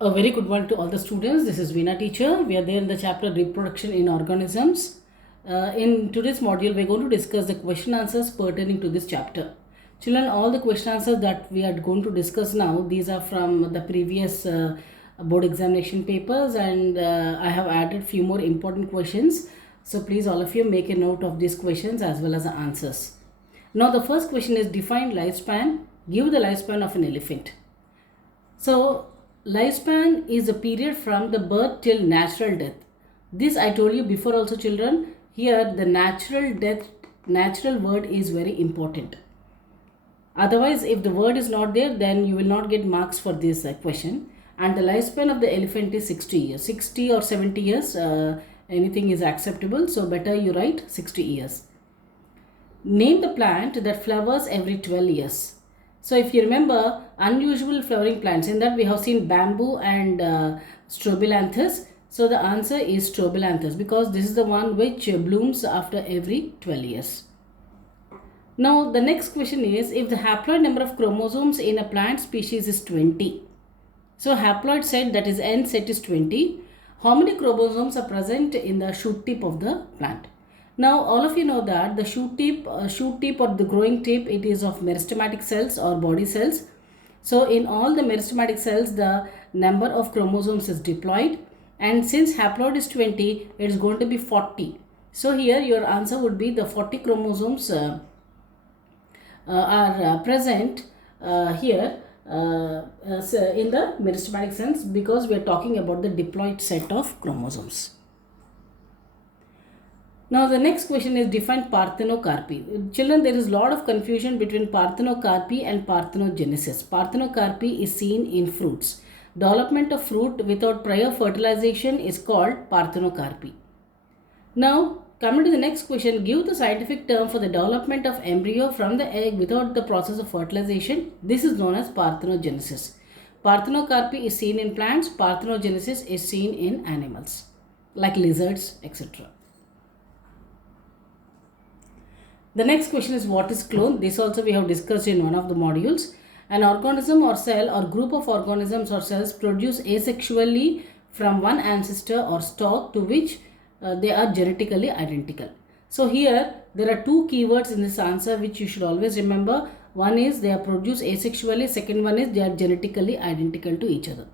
A very good one to all the students. This is Veena teacher. We are there in the chapter Reproduction in Organisms. In today's module, we're going to discuss the question answers pertaining to this chapter. Children, all the question answers that we are going to discuss now, these are from the previous board examination papers, and I have added few more important questions. So please all of you make a note of these questions as well as the answers. Now the first question is define lifespan. Give the lifespan of an elephant. So, lifespan is a period from the birth till natural death. This I told you before also, children. Here, the natural word is very important. Otherwise, if the word is not there, then you will not get marks for this question. And the lifespan of the elephant is 60 years. 60 or 70 years, anything is acceptable. So, better you write 60 years. Name the plant that flowers every 12 years. So if you remember unusual flowering plants, in that we have seen bamboo and strobilanthes. So the answer is strobilanthes because this is the one which blooms after every 12 years. Now the next question is, if the haploid number of chromosomes in a plant species is 20. So haploid set, that is N set, is 20. How many chromosomes are present in the shoot tip of the plant? Now all of you know that the shoot tip or the growing tip, it is of meristematic cells or body cells. So in all the meristematic cells, the number of chromosomes is diploid, and since haploid is 20, it is going to be 40. So here your answer would be the 40 chromosomes are present here in the meristematic cells, because we are talking about the diploid set of chromosomes. Now the next question is define parthenocarpy. Children, there is a lot of confusion between parthenocarpy and parthenogenesis. Parthenocarpy is seen in fruits. Development of fruit without prior fertilization is called parthenocarpy. Now coming to the next question, give the scientific term for the development of embryo from the egg without the process of fertilization. This is known as parthenogenesis. Parthenocarpy is seen in plants, parthenogenesis is seen in animals like lizards, etc. The next question is, what is clone? This also we have discussed in one of the modules. An organism or cell or group of organisms or cells produce asexually from one ancestor or stock to which they are genetically identical. So here there are two keywords in this answer which you should always remember. One is they are produced asexually. Second one is they are genetically identical to each other.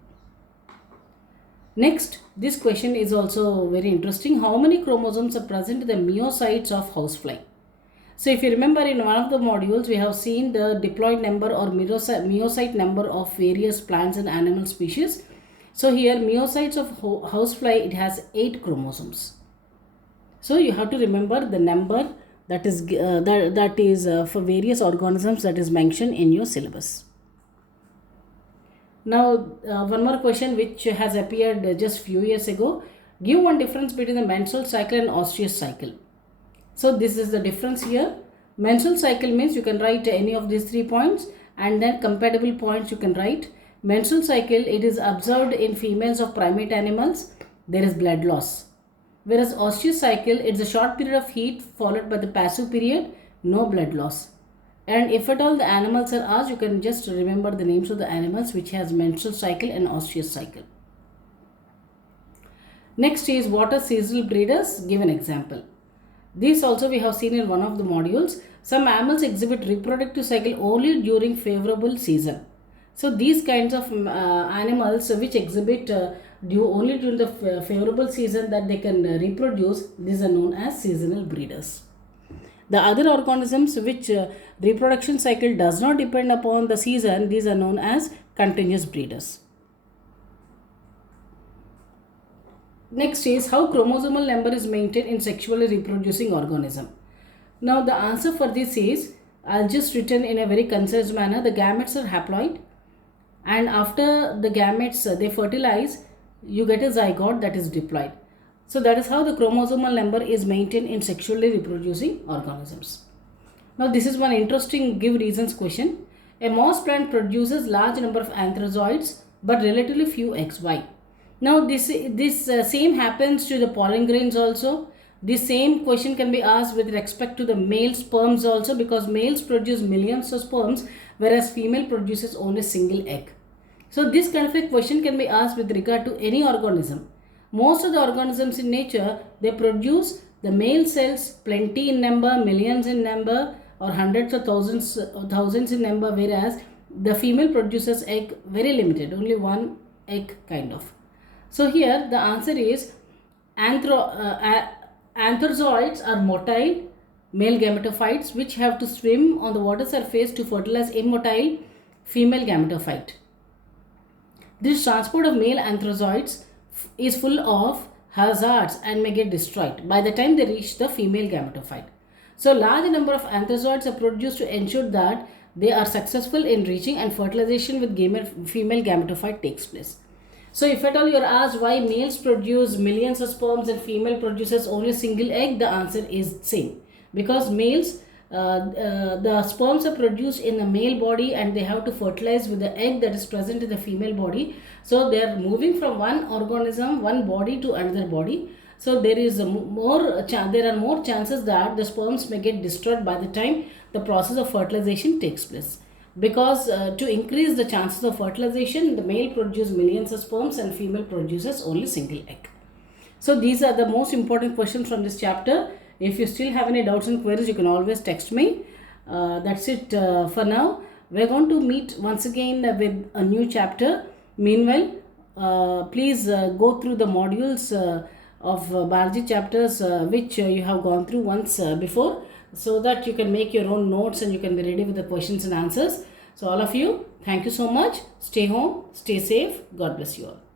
Next, this question is also very interesting. How many chromosomes are present in the myocytes of housefly? So if you remember in one of the modules, we have seen the diploid number or myocyte number of various plants and animal species. So here myocytes of housefly, it has 8 chromosomes. So you have to remember the number that is for various organisms that is mentioned in your syllabus. Now one more question which has appeared just few years ago. Give one difference between the menstrual cycle and osseous cycle. So this is the difference here. Menstrual cycle means you can write any of these 3 points, and then compatible points you can write. Menstrual cycle, it is observed in females of primate animals. There is blood loss. Whereas osseous cycle, it's a short period of heat followed by the passive period, no blood loss. And if at all the animals are asked, you can just remember the names of the animals which has menstrual cycle and osseous cycle. Next is, what are seasonal breeders? Give an example. This also we have seen in one of the modules. Some mammals exhibit reproductive cycle only during favorable season. So these kinds of animals which exhibit only during the favorable season that they can reproduce, these are known as seasonal breeders. The other organisms which reproduction cycle does not depend upon the season, these are known as continuous breeders. Next is, how chromosomal number is maintained in sexually reproducing organism. Now the answer for this is, I'll just written in a very concise manner. The gametes are haploid, and after the gametes they fertilize, you get a zygote that is diploid. So that is how the chromosomal number is maintained in sexually reproducing organisms. Now this is one interesting give reasons question. A moss plant produces large number of anthrazoids but relatively few eggs. Why? Now this same happens to the pollen grains also. This same question can be asked with respect to the male sperms also, because males produce millions of sperms whereas female produces only single egg. So this kind of a question can be asked with regard to any organism. Most of the organisms in nature, they produce the male cells plenty in number, millions in number, or hundreds of thousands in number, whereas the female produces egg very limited, only one egg kind of. So here the answer is anthrozoids are motile male gametophytes which have to swim on the water surface to fertilize immotile female gametophyte. This transport of male anthrozoids is full of hazards and may get destroyed by the time they reach the female gametophyte. So large number of anthrozoids are produced to ensure that they are successful in reaching and fertilization with female gametophyte takes place. So if at all you are asked why males produce millions of sperms and female produces only single egg, the answer is same. Because males, the sperms are produced in the male body and they have to fertilize with the egg that is present in the female body. So they are moving from one organism, one body to another body. So there are more chances that the sperms may get destroyed by the time the process of fertilization takes place. Because to increase the chances of fertilization, the male produces millions of sperms and female produces only single egg. So these are the most important questions from this chapter. If you still have any doubts and queries, you can always text me. That's it for now. We're going to meet once again with a new chapter. Meanwhile, please go through the modules of biology chapters which you have gone through once before, so that you can make your own notes and you can be ready with the questions and answers. So all of you, thank you so much. Stay home, stay safe. God bless you all.